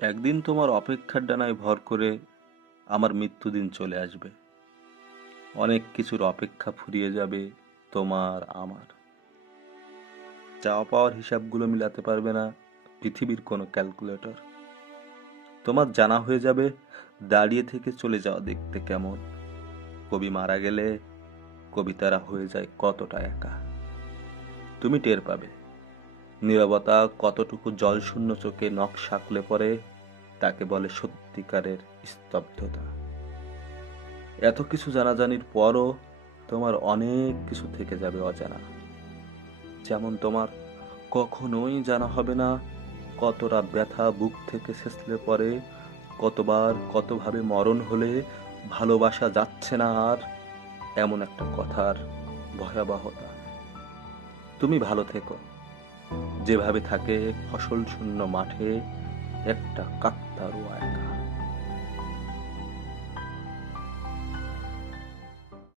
একদিন তোমার অপেক্ষার ডানায় ভর করে আমার মৃত্যুদিন চলে আসবে। অনেক কিছুর অপেক্ষা ফুরিয়ে যাবে তোমার আমার। চাওয়া পাওয়ার হিসাবগুলো মিলাতে পারবে না পৃথিবীর কোনো ক্যালকুলেটর। তোমার জানা হয়ে যাবে দাঁড়িয়ে থেকে চলে যাওয়া দেখতে কেমন। কবি মারা গেলে কবিতারা হয়ে যায় কতটা একা। তুমি টের পাবে। নীরবতা কতটুকু জলশূন্য চোখে নখ সাকলে পরে তাকে বলে সত্যিকারের স্তব্ধতা। এত কিছু জানাজানির পরও তোমার অনেক কিছু থেকে যাবে অজানা। যেমন তোমার কখনোই জানা হবে না কতটা ব্যথা বুক থেকে শেষলে পরে কতবার কতভাবে মরণ হলে ভালোবাসা যাচ্ছে না আর, এমন একটা কথার ভয়াবহতা। তুমি ভালো থেকো। যেভাবে থাকে ফসল শূন্য মাঠে একটা কাকতারুয়া একা।